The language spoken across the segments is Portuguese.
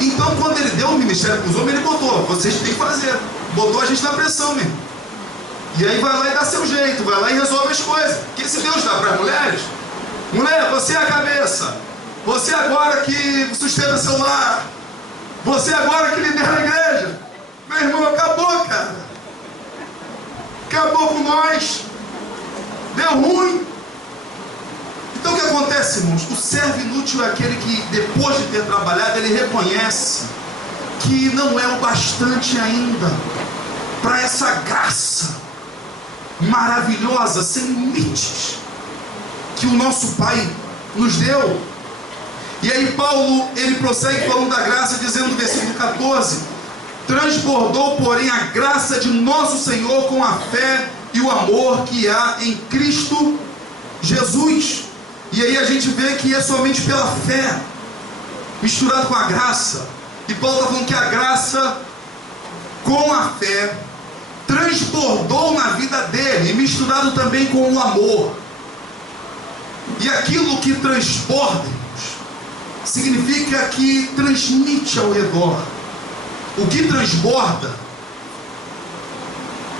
Então, quando ele deu o ministério para os homens, ele botou: vocês têm que fazer. Botou a gente na pressão, meu. E aí vai lá e dá seu jeito, vai lá e resolve as coisas. Porque se Deus dá para as mulheres, mulher, você é a cabeça, você agora que sustenta seu lar, você agora que lidera a igreja. Meu irmão, acabou, cara. Acabou com nós. Deu ruim. Então o que acontece, irmãos? O servo inútil é aquele que, depois de ter trabalhado, ele reconhece que não é o bastante ainda para essa graça maravilhosa, sem limites, que o nosso Pai nos deu. E aí Paulo, ele prossegue falando da graça, dizendo no versículo 14: transbordou, porém, a graça de nosso Senhor com a fé e o amor que há em Cristo Jesus. E aí a gente vê que é somente pela fé, misturado com a graça. E Paulo está falando que a graça com a fé transbordou na vida dele, misturado também com o amor. E aquilo que transborda significa que transmite ao redor. O que transborda,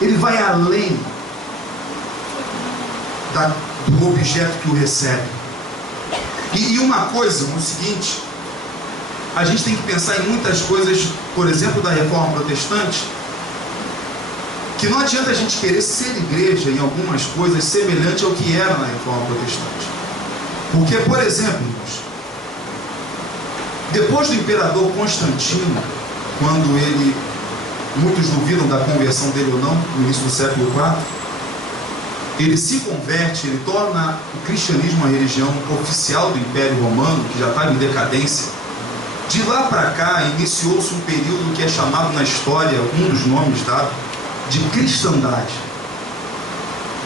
ele vai além do objeto que o recebe. E uma coisa, o seguinte, a gente tem que pensar em muitas coisas, por exemplo, da Reforma Protestante, que não adianta a gente querer ser igreja em algumas coisas semelhante ao que era na Reforma Protestante. Porque, por exemplo, depois do imperador Constantino, quando ele, muitos duvidam da conversão dele ou não, no início do século IV, ele se converte, ele torna o cristianismo a religião oficial do Império Romano, que já estava em decadência. De lá para cá, iniciou-se um período que é chamado na história, um dos nomes dado, de cristandade.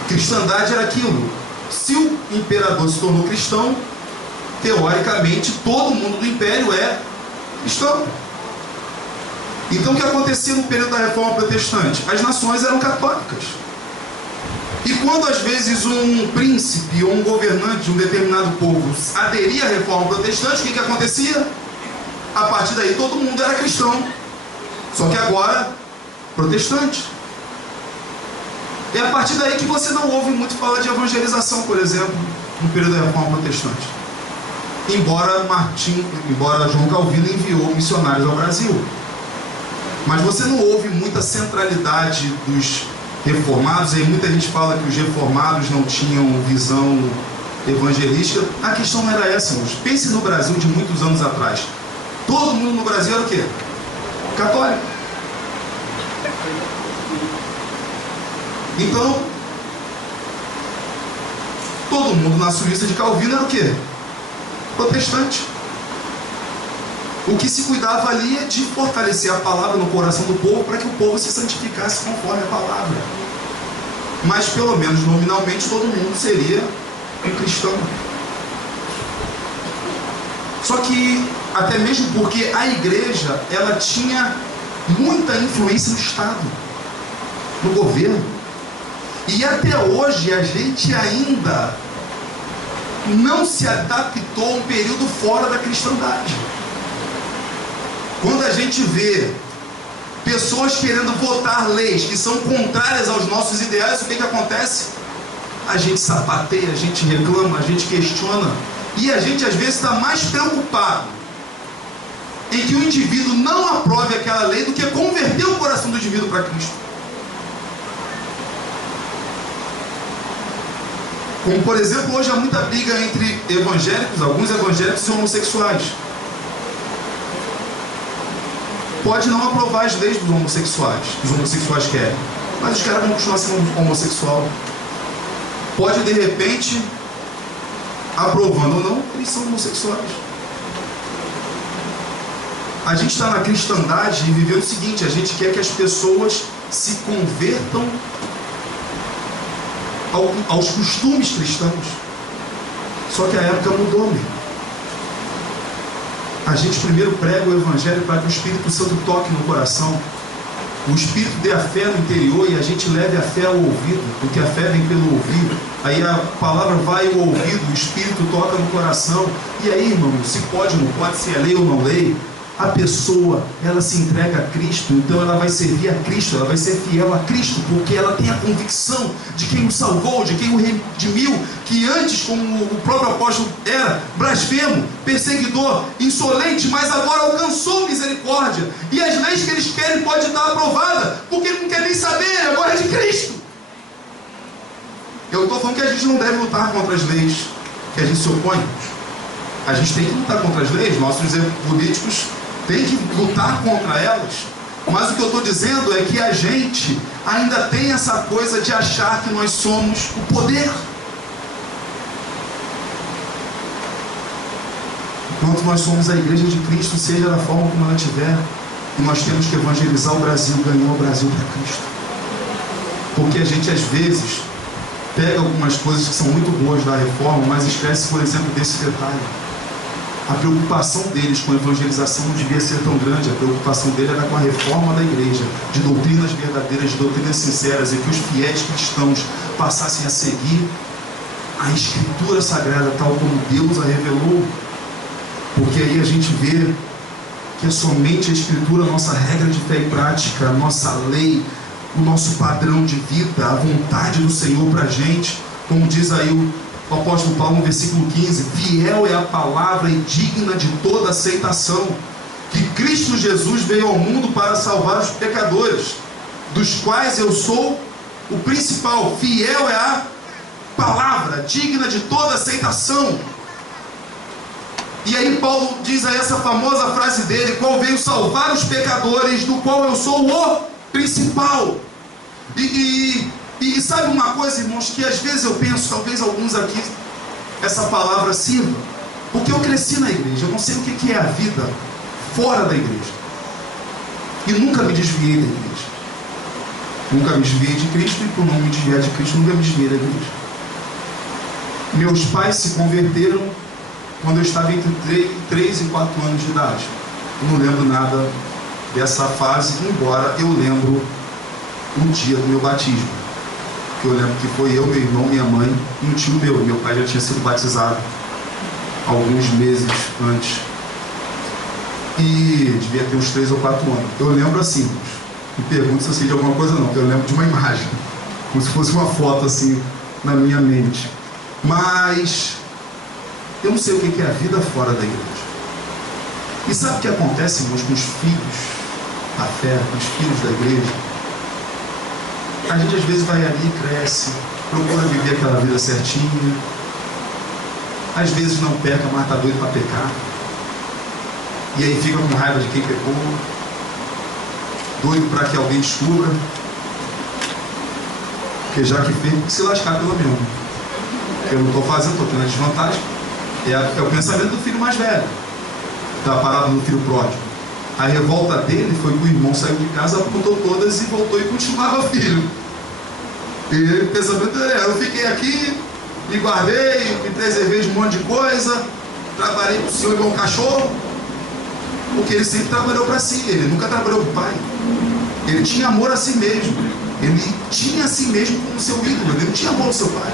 Cristandade era aquilo: se o imperador se tornou cristão, teoricamente todo mundo do império é cristão. Então o que acontecia no período da Reforma Protestante? As nações eram católicas. E quando às vezes um príncipe ou um governante de um determinado povo aderia à Reforma Protestante, o que acontecia? A partir daí todo mundo era cristão, só que agora protestante. É a partir daí que você não ouve muito falar de evangelização, por exemplo, no período da Reforma Protestante. Embora João Calvino enviou missionários ao Brasil. Mas você não ouve muita centralidade dos reformados. E muita gente fala que os reformados não tinham visão evangelística. A questão não era essa, irmãos. Pense no Brasil de muitos anos atrás. Todo mundo no Brasil era o quê? Católico. Então, todo mundo na Suíça de Calvino era o quê? Protestante. O que se cuidava ali é de fortalecer a palavra no coração do povo, para que o povo se santificasse conforme a palavra. Mas pelo menos nominalmente todo mundo seria um cristão. Só que até mesmo porque a igreja, ela tinha muita influência no Estado, no governo. E até hoje a gente ainda não se adaptou a um período fora da cristandade. Quando a gente vê pessoas querendo votar leis que são contrárias aos nossos ideais, o que acontece? A gente sapateia, a gente reclama, a gente questiona. E a gente às vezes está mais preocupado em que o indivíduo não aprove aquela lei do que converter o coração do indivíduo para Cristo. Como, por exemplo, hoje há muita briga entre evangélicos, alguns evangélicos e homossexuais. Pode não aprovar as leis dos homossexuais, os homossexuais querem, mas os caras vão continuar sendo homossexual. Pode, de repente, aprovando ou não, eles são homossexuais. A gente está na cristandade e viveu o seguinte: a gente quer que as pessoas se convertam aos costumes cristãos. Só que a época mudou, meu. A gente primeiro prega o Evangelho para que o Espírito Santo toque no coração. O Espírito dê a fé no interior e a gente leve a fé ao ouvido, porque a fé vem pelo ouvido. Aí a palavra vai ao ouvido, o Espírito toca no coração. E aí, irmão, se pode ou não pode, se é lei ou não lei, a pessoa, ela se entrega a Cristo, então ela vai servir a Cristo, ela vai ser fiel a Cristo, porque ela tem a convicção de quem o salvou, de quem o redimiu, que antes, como o próprio apóstolo era, blasfemo, perseguidor, insolente, mas agora alcançou misericórdia, e as leis que eles querem pode estar aprovada, porque ele não quer nem saber, agora é de Cristo. Eu estou falando que a gente não deve lutar contra as leis que a gente se opõe. A gente tem que lutar contra as leis, nossos políticos têm que lutar contra elas. Mas o que eu estou dizendo é que a gente ainda tem essa coisa de achar que nós somos o poder. Enquanto nós somos a igreja de Cristo, seja da forma como ela estiver, e nós temos que evangelizar o Brasil, ganhar o Brasil para Cristo. Porque a gente às vezes pega algumas coisas que são muito boas da reforma, mas esquece, por exemplo, desse detalhe. A preocupação deles com a evangelização não devia ser tão grande. A preocupação dele era com a reforma da igreja, de doutrinas verdadeiras, de doutrinas sinceras, e que os fiéis cristãos passassem a seguir a Escritura Sagrada tal como Deus a revelou. Porque aí a gente vê que é somente a Escritura, a nossa regra de fé e prática, a nossa lei, o nosso padrão de vida, a vontade do Senhor para a gente. Como diz aí o apóstolo Paulo no versículo 15: fiel é a palavra e digna de toda aceitação, que Cristo Jesus veio ao mundo para salvar os pecadores, dos quais eu sou o principal. Fiel é a palavra, digna de toda aceitação. E aí Paulo diz aí essa famosa frase dele: qual veio salvar os pecadores, do qual eu sou o principal. E sabe uma coisa, irmãos, que às vezes eu penso, talvez alguns aqui, essa palavra sirva, porque eu cresci na igreja, eu não sei o que é a vida fora da igreja, e nunca me desviei da igreja, nunca me desviei de Cristo, e por não me desviar de Cristo, nunca me desviei da igreja. Meus pais se converteram quando eu estava entre 3 e 4 anos de idade. Eu não lembro nada dessa fase, embora eu lembro o dia do meu batismo. Eu lembro que foi eu, meu irmão, minha mãe e um tio meu. Meu pai já tinha sido batizado alguns meses antes. E devia ter uns 3 ou 4 anos. Eu lembro assim, me pergunto se eu sei de alguma coisa não, porque eu lembro de uma imagem, como se fosse uma foto assim na minha mente. Mas eu não sei o que é a vida fora da igreja. E sabe o que acontece, irmãos, com os filhos da fé, com os filhos da igreja? A gente às vezes vai ali, cresce, procura viver aquela vida certinha, às vezes não peca, mas está doido para pecar, e aí fica com raiva de quem pecou, doido para que alguém descubra, porque já que fez, tem que se lascar pelo menos. Eu não estou fazendo, estou tendo a desvantagem. É o pensamento do filho mais velho, da parada do filho pródigo. A revolta dele foi que o irmão saiu de casa, apontou todas e voltou e continuava filho. E o pensamento é: eu fiquei aqui, me guardei, me preservei de um monte de coisa, trabalhei para o Senhor igual um cachorro, porque ele sempre trabalhou para si, ele nunca trabalhou para o pai. Ele tinha amor a si mesmo, ele tinha a si mesmo como seu ídolo, ele não tinha amor ao seu pai.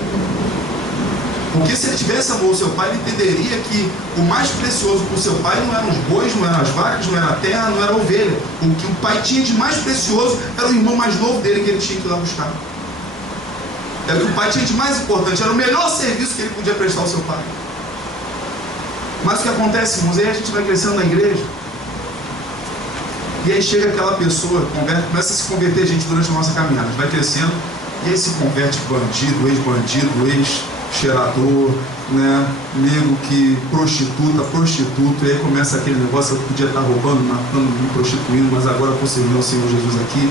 Porque se ele tivesse amor ao seu pai, ele entenderia que o mais precioso para o seu pai não eram os bois, não eram as vacas, não era a terra, não era a ovelha. O que o pai tinha de mais precioso era o irmão mais novo dele que ele tinha que ir lá buscar. Era o que o pai tinha de mais importante, era o melhor serviço que ele podia prestar ao seu pai. Mas o que acontece, irmãos, aí a gente vai crescendo na igreja, e aí chega aquela pessoa, começa a se converter gente durante a nossa caminhada, vai crescendo, e aí se converte bandido, ex-cheirador, né? Nego que prostituta, e aí começa aquele negócio: eu podia estar roubando, matando, me prostituindo, mas agora eu vou servir ao Senhor Jesus aqui.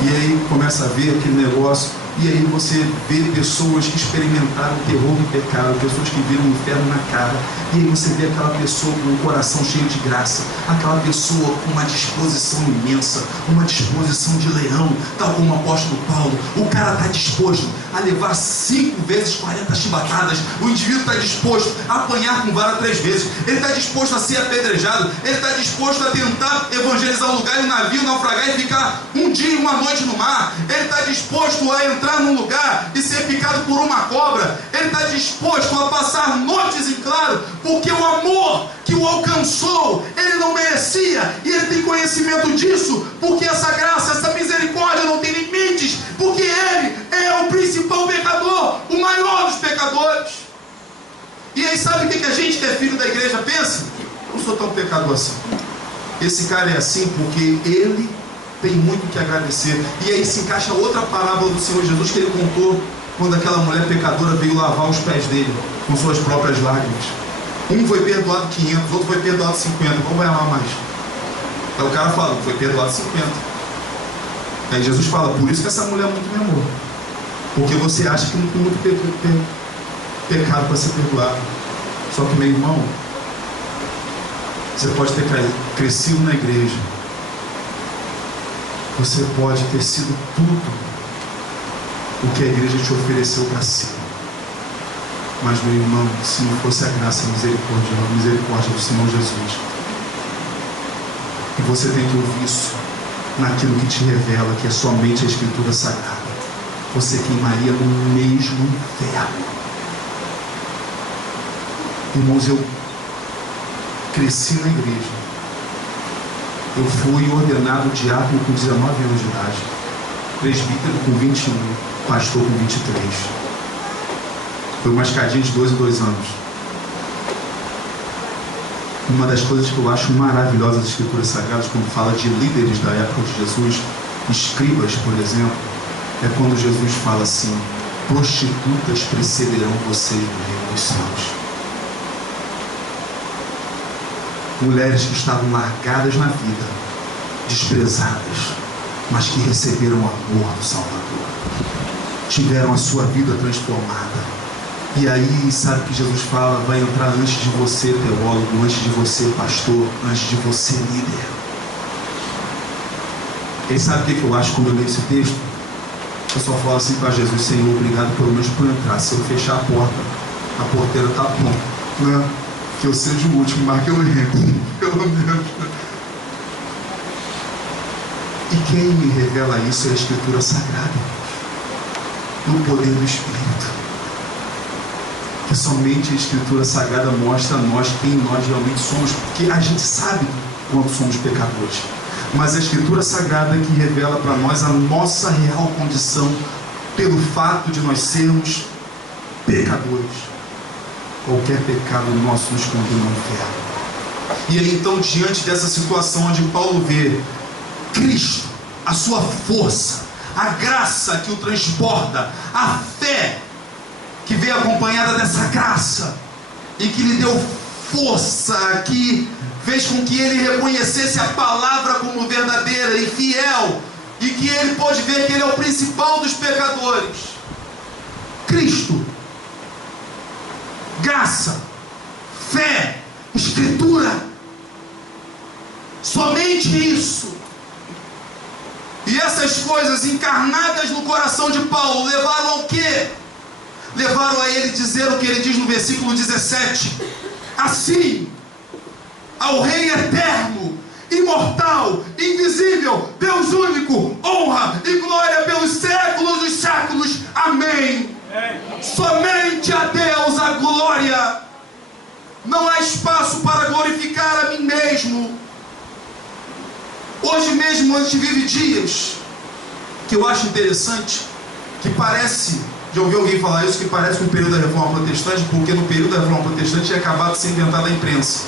E aí começa a ver aquele negócio, e aí você vê pessoas que experimentaram o terror do pecado, pessoas que viram o inferno na cara, e aí você vê aquela pessoa com um coração cheio de graça, aquela pessoa com uma disposição imensa, uma disposição de leão, tal como o apóstolo Paulo. O cara está disposto a levar 5 vezes 40 chibatadas, o indivíduo está disposto a apanhar com vara 3 vezes, ele está disposto a ser apedrejado, ele está disposto a tentar evangelizar o lugar e o navio naufragar e ficar um dia e uma noite no mar, ele está disposto a entrar entrar num lugar e ser picado por uma cobra. Ele está disposto a passar noites em claro, porque o amor que o alcançou, ele não merecia, e ele tem conhecimento disso, porque essa graça, essa misericórdia não tem limites, porque ele é o principal pecador, o maior dos pecadores. E aí sabe o que a gente que é filho da igreja pensa? Não sou tão pecador assim. Esse cara é assim porque ele tem muito que agradecer. E aí se encaixa outra parábola do Senhor Jesus que ele contou quando aquela mulher pecadora veio lavar os pés dele com suas próprias lágrimas. Um foi perdoado 500, outro foi perdoado 50. Qual vai amar mais? Aí o cara fala, foi perdoado 50. Aí Jesus fala, por isso que essa mulher muito me amou. Porque você acha que não tem muito pecado para ser perdoado. Só que, meu irmão, você pode ter crescido na igreja, você pode ter sido tudo o que a igreja te ofereceu para si, mas, meu irmão, se não fosse a graça e a misericórdia do Senhor Jesus, e você tem que ouvir isso naquilo que te revela que é somente a Escritura Sagrada, você queimaria no mesmo inferno. Irmãos, eu cresci na igreja. Eu fui ordenado diácono com 19 anos de idade, presbítero com 21, pastor com 23. Foi uma escadinha de 2 em 2 anos. Uma das coisas que eu acho maravilhosas das Escrituras Sagradas, quando fala de líderes da época de Jesus, escribas, por exemplo, é quando Jesus fala assim: prostitutas precederão vocês no reino dos céus. Mulheres que estavam largadas na vida, desprezadas, mas que receberam o amor do Salvador, tiveram a sua vida transformada. E aí, sabe o que Jesus fala? Vai entrar antes de você, teólogo, antes de você, pastor, antes de você, líder. E sabe o que eu acho quando eu leio esse texto? Eu só falo assim para Jesus: Senhor, obrigado pelo menos por entrar. Se eu fechar a porta, a porteira tá bom, né? Que eu seja o último, mas que eu entro, pelo menos. E quem me revela isso é a Escritura Sagrada, no poder do Espírito. Que somente a Escritura Sagrada mostra a nós quem nós realmente somos, porque a gente sabe quanto somos pecadores, mas a Escritura Sagrada que revela para nós a nossa real condição, pelo fato de nós sermos pecadores. Qualquer pecado nosso nos condena ao inferno. E aí então, diante dessa situação onde Paulo vê Cristo, a sua força, a graça que o transborda, a fé que veio acompanhada dessa graça e que lhe deu força, que fez com que ele reconhecesse a palavra como verdadeira e fiel, e que ele pôde ver que ele é o principal dos pecadores. Cristo, graça, fé, Escritura, somente isso. E essas coisas encarnadas no coração de Paulo levaram ao quê? Levaram a ele dizer o que ele diz no versículo 17: assim, ao Rei eterno, imortal, invisível, Deus único, honra e glória pelos séculos dos séculos. Amém. Somente a Deus a glória. Não há espaço para glorificar a mim mesmo. Hoje mesmo a gente vive dias que eu acho interessante, que parece, já ouvi alguém falar isso, que parece com o período da Reforma Protestante, porque no período da Reforma Protestante tinha acabado de ser inventada a imprensa,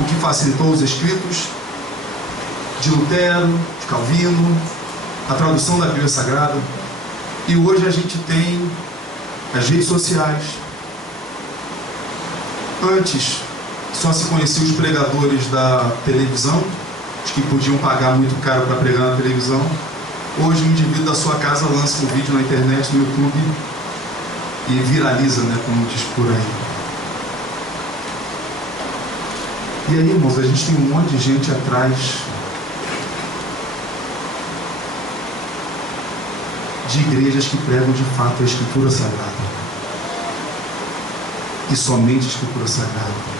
o que facilitou os escritos de Lutero, de Calvino, a tradução da Bíblia Sagrada. E hoje a gente tem as redes sociais. Antes só se conheciam os pregadores da televisão, os que podiam pagar muito caro para pregar na televisão. Hoje o indivíduo da sua casa lança um vídeo na internet, no YouTube, e viraliza, né, como diz por aí. E aí, irmãos, a gente tem um monte de gente atrás de igrejas que pregam de fato a Escritura Sagrada. E somente a Escritura Sagrada.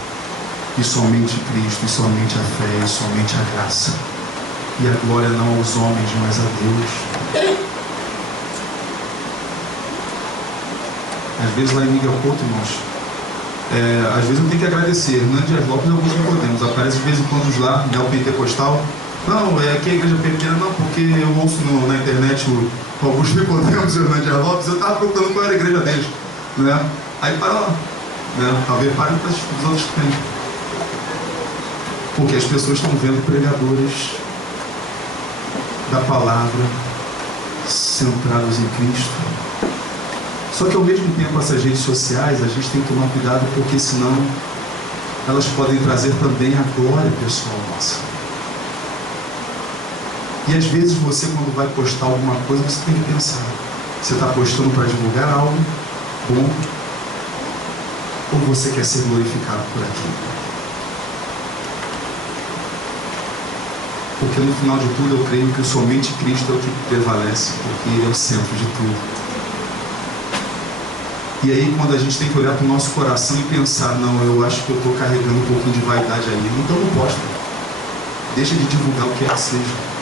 E somente Cristo, e somente a fé, e somente a graça. E a glória não aos homens, mas a Deus. Às vezes lá em Miguel Couto, irmãos, às vezes eu tenho que agradecer. Hernandes Dias Lopes, alguns não podemos. Aparece de vez em quando lá, neopentecostal. Não, aqui é a igreja pequena, não, porque eu ouço na internet o Augusto Nicodemos e o Hernandes Dias Lopes, eu estava procurando qual era a igreja deles, né? Aí para lá, né? Talvez pare para os outros também. Porque as pessoas estão vendo pregadores da palavra centrados em Cristo. Só que ao mesmo tempo essas redes sociais a gente tem que tomar cuidado, porque senão elas podem trazer também a glória pessoal nossa. E às vezes você, quando vai postar alguma coisa, você tem que pensar: você está postando para divulgar algo bom, ou você quer ser glorificado por aquilo? Porque no final de tudo eu creio que somente Cristo é o que prevalece, porque Ele é o centro de tudo. E aí, quando a gente tem que olhar para o nosso coração e pensar: não, eu acho que eu estou carregando um pouquinho de vaidade aí, então não posta. Deixa de divulgar o que é que seja.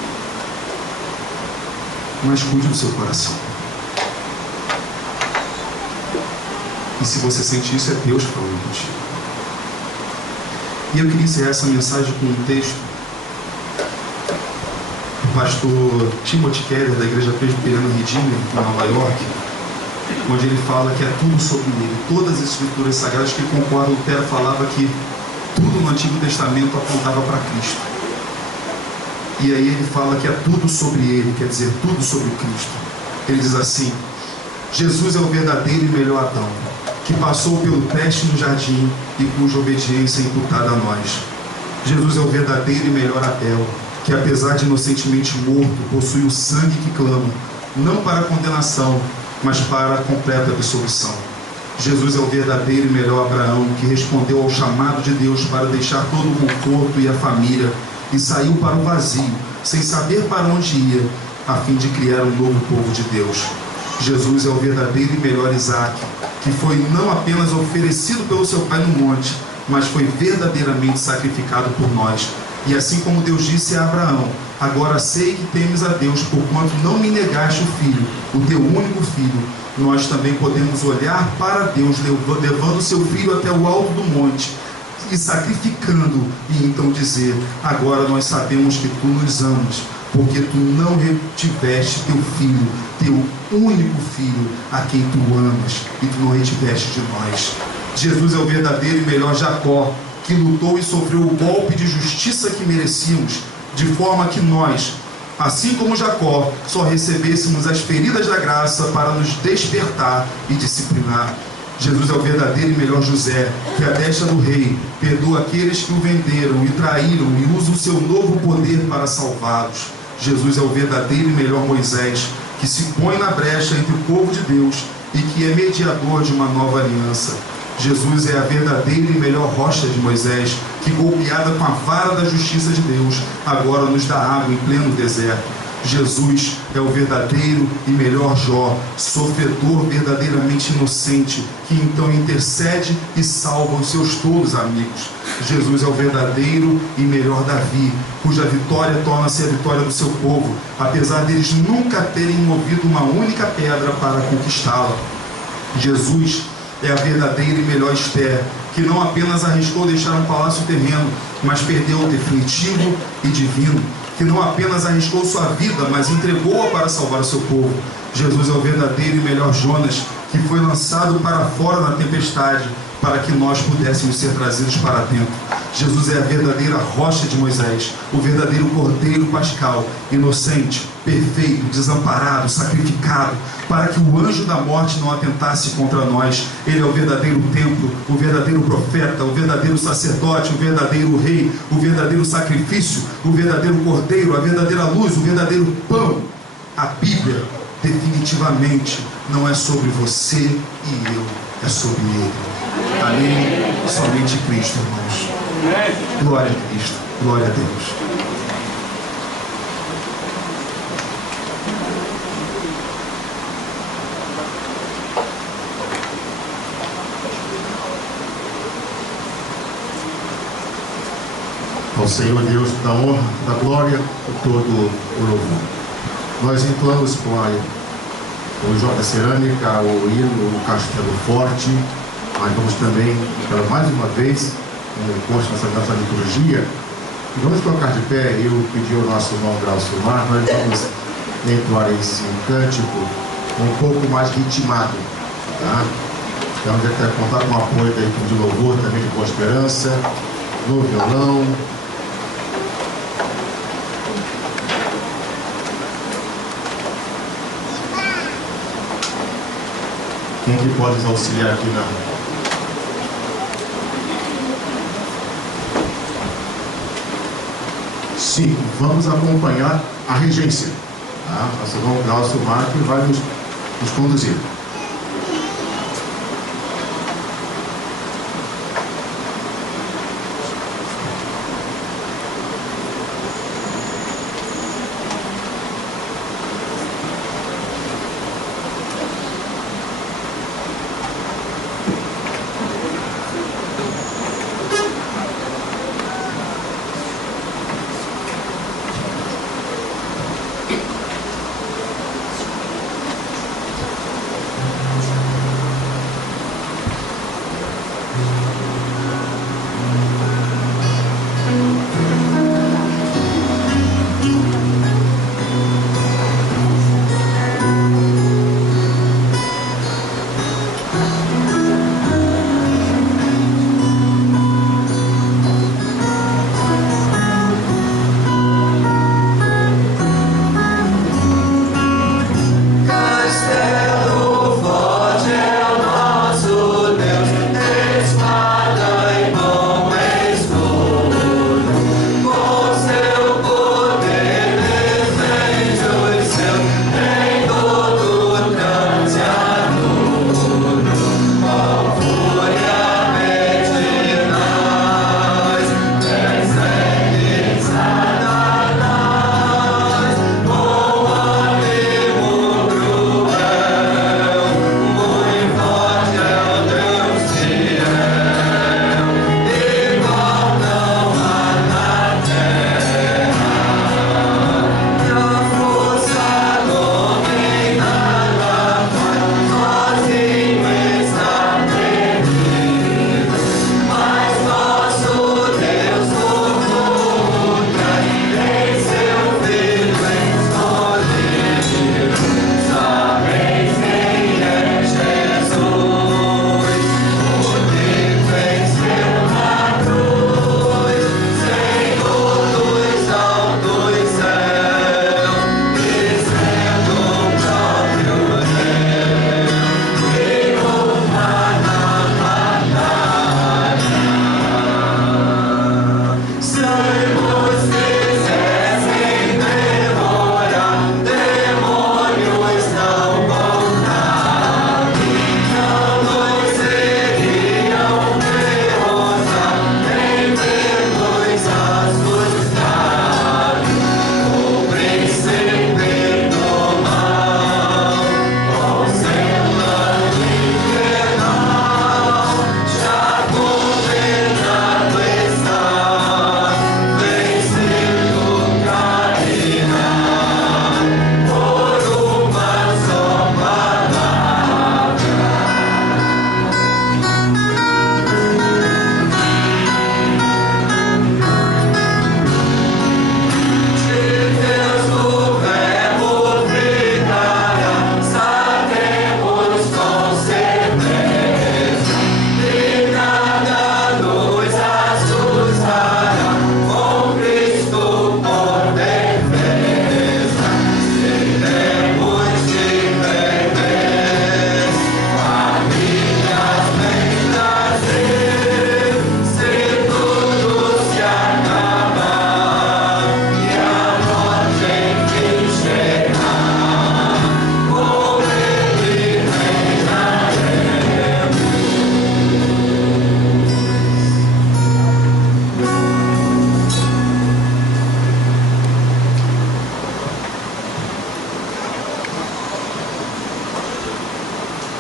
Mas cuide do seu coração. E se você sente isso, é Deus falando contigo. E eu queria encerrar essa mensagem com um texto do pastor Timothy Keller, da Igreja Presbiteriana Redeemer, em Nova York, onde ele fala que é tudo sobre ele. Todas as escrituras sagradas que concordam, Lutero falava que tudo no Antigo Testamento apontava para Cristo. E aí ele fala que é tudo sobre ele, quer dizer, tudo sobre Cristo. Ele diz assim: Jesus é o verdadeiro e melhor Adão, que passou pelo teste no jardim e cuja obediência é imputada a nós. Jesus é o verdadeiro e melhor Abel, que apesar de inocentemente morto, possui o sangue que clama, não para a condenação, mas para a completa absolvição. Jesus é o verdadeiro e melhor Abraão, que respondeu ao chamado de Deus para deixar todo o conforto e a família, e saiu para o vazio, sem saber para onde ia, a fim de criar um novo povo de Deus. Jesus é o verdadeiro e melhor Isaac, que foi não apenas oferecido pelo seu pai no monte, mas foi verdadeiramente sacrificado por nós. E assim como Deus disse a Abraão: agora sei que temes a Deus, porquanto não me negaste o filho, o teu único filho. Nós também podemos olhar para Deus, levando seu filho até o alto do monte e sacrificando, e então dizer: agora nós sabemos que tu nos amas, porque tu não retiveste teu filho, teu único filho, a quem tu amas, e tu não retiveste de nós. Jesus é o verdadeiro e melhor Jacó, que lutou e sofreu o golpe de justiça que merecíamos, de forma que nós, assim como Jacó, só recebêssemos as feridas da graça para nos despertar e disciplinar. Jesus é o verdadeiro e melhor José, que à destra do rei perdoa aqueles que o venderam e traíram e usa o seu novo poder para salvá-los. Jesus é o verdadeiro e melhor Moisés, que se põe na brecha entre o povo de Deus e que é mediador de uma nova aliança. Jesus é a verdadeira e melhor rocha de Moisés, que golpeada com a vara da justiça de Deus, agora nos dá água em pleno deserto. Jesus é o verdadeiro e melhor Jó, sofredor verdadeiramente inocente, que então intercede e salva os seus tolos amigos. Jesus é o verdadeiro e melhor Davi, cuja vitória torna-se a vitória do seu povo, apesar deles nunca terem movido uma única pedra para conquistá-la. Jesus é a verdadeira e melhor Esther, que não apenas arriscou deixar um palácio terreno, mas perdeu o definitivo e divino, que não apenas arriscou sua vida, mas entregou-a para salvar o seu povo. Jesus é o verdadeiro e melhor Jonas, que foi lançado para fora na tempestade, para que nós pudéssemos ser trazidos para dentro. Jesus é a verdadeira rocha de Moisés, o verdadeiro cordeiro pascal, inocente, perfeito, desamparado, sacrificado, para que o anjo da morte não atentasse contra nós. Ele é o verdadeiro templo, o verdadeiro profeta, o verdadeiro sacerdote, o verdadeiro rei, o verdadeiro sacrifício, o verdadeiro cordeiro, a verdadeira luz, o verdadeiro pão. A Bíblia definitivamente não é sobre você e eu, é sobre Ele. Amém? Somente Cristo, irmãos. Glória a Cristo, glória a Deus. Ao Senhor Deus da honra, da glória e todo o louvor. Nós entoamos glória o Jogo da Cerâmica, o hino, o Castelo Forte. Nós vamos também, mais uma vez, consta nessa liturgia, e vamos colocar de pé. Eu pedi ao nosso irmão Glaucio Mar, nós vamos entoar esse cântico um pouco mais ritmado, tá? Então, já quero contar com o apoio da equipe de louvor, também de Boa Esperança, no violão. Quem que pode nos auxiliar aqui na... Sim, vamos acompanhar a regência. Tá? Nosso irmão Glaucio Mar que vai nos conduzir.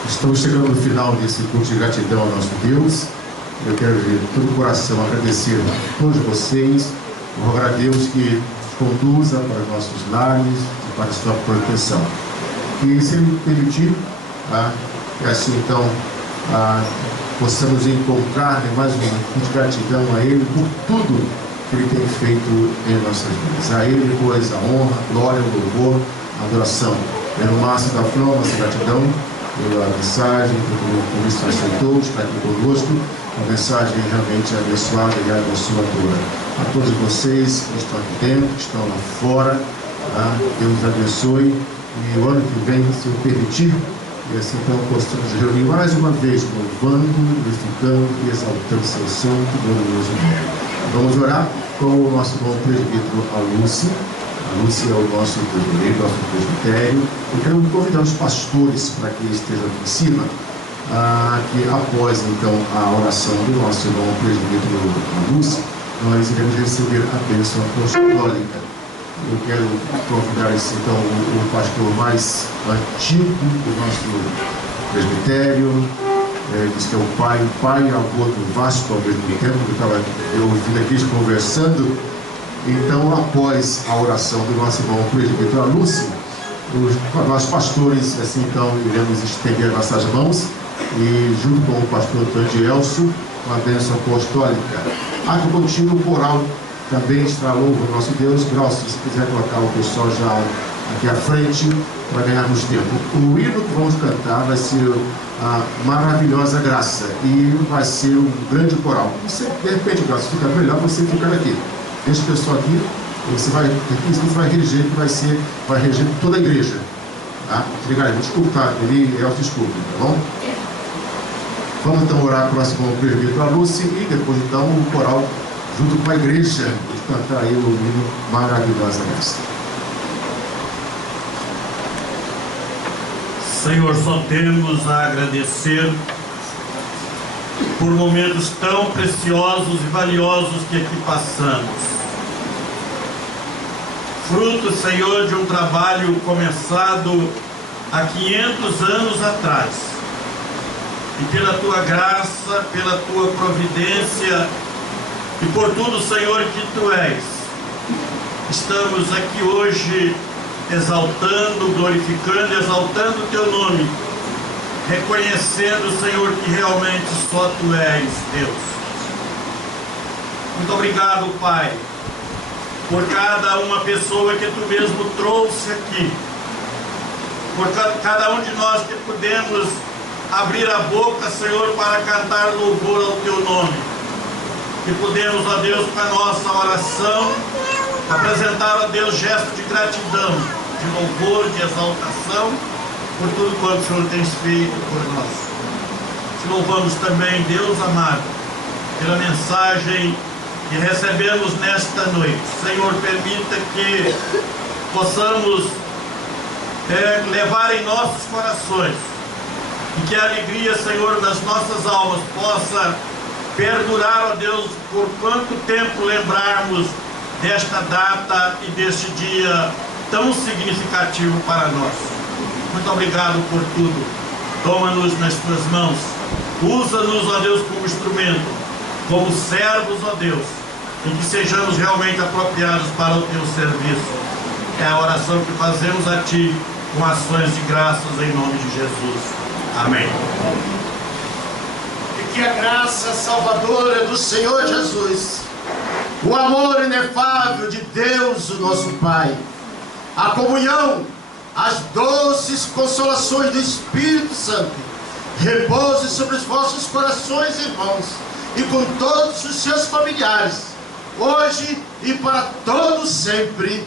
Estamos chegando no final desse culto de gratidão ao nosso Deus. Eu quero de todo o coração agradecer a todos vocês, rogar a Deus que nos conduza para os nossos lares e para a sua proteção. E se Ele permitir, que assim então possamos encontrar mais um pouco de gratidão a Ele por tudo que Ele tem feito em nossas vidas. A Ele, pois, a honra, a glória, o louvor, a adoração. No máximo da flor, nossa gratidão pela mensagem, pelo convite que aceitou, está aqui conosco, uma mensagem realmente abençoada e abençoadora. A todos vocês que estão aqui dentro, que estão lá fora, Deus abençoe, e o ano que vem, se eu permitir, e assim então possamos reunir mais uma vez, louvando, glorificando e exaltando seu santo e glorioso nome. Vamos orar com o nosso bom presbítero Alúcio. Alúcio é o nosso presbítero, nosso presbitério. Eu quero convidar os pastores para que estejam aqui em cima, que após então a oração do nosso irmão presbítero Alúcio, nós iremos receber a bênção apostólica. Eu quero convidar então o pastor mais antigo do nosso presbitério, diz que é o pai e avô do Vasco ao mesmo tempo, que estava ouvindo aqui conversando. Então, após a oração do nosso irmão presbítero Alúcio, nós pastores, assim então, iremos estender nossas mãos e, junto com o pastor Tandielso, uma bênção apostólica. Ato contínuo coral também estralou o nosso Deus. Graucio, se quiser colocar o pessoal já aqui à frente, para ganharmos tempo. O hino que vamos cantar vai ser a Maravilhosa Graça e vai ser um grande coral. Você, de repente, Graucio, fica melhor você ficar aqui. Deixa o pessoal aqui, você vai reger, que vai reger toda a igreja. Tá? Obrigado, desculpa, tá? Desculpe, tá bom? Vamos então orar próximo ao presbítero Alúcio e depois então o coral junto com a igreja de cantar aí o hino Maravilhosa Graça. Senhor, só temos a agradecer por momentos tão preciosos e valiosos que aqui passamos. Fruto, Senhor, de um trabalho começado há 500 anos atrás. E pela Tua graça, pela Tua providência e por tudo, Senhor, que Tu és, estamos aqui hoje exaltando, glorificando, exaltando o Teu nome, reconhecendo, Senhor, que realmente só Tu és Deus. Muito obrigado, Pai, por cada uma pessoa que Tu mesmo trouxe aqui, por cada um de nós que pudemos abrir a boca, Senhor, para cantar louvor ao Teu nome, que pudemos, ó Deus, com a nossa oração, apresentar, ó Deus, gesto de gratidão, de louvor, de exaltação, por tudo quanto o Senhor tem feito por nós. Te louvamos também, Deus amado, pela mensagem que recebemos nesta noite. Senhor, permita que possamos levar em nossos corações e que a alegria, Senhor, das nossas almas possa perdurar, ó Deus, por quanto tempo lembrarmos desta data e deste dia tão significativo para nós. Muito obrigado por tudo. Toma-nos nas Tuas mãos. Usa-nos, ó Deus, como instrumento, como servos, ó Deus, e que sejamos realmente apropriados para o Teu serviço. É a oração que fazemos a Ti, com ações de graças em nome de Jesus. Amém. E que a graça salvadora do Senhor Jesus, o amor inefável de Deus, o nosso Pai, a comunhão, as doces consolações do Espírito Santo, repouse sobre os vossos corações, irmãos, e com todos os seus familiares, hoje e para todos sempre.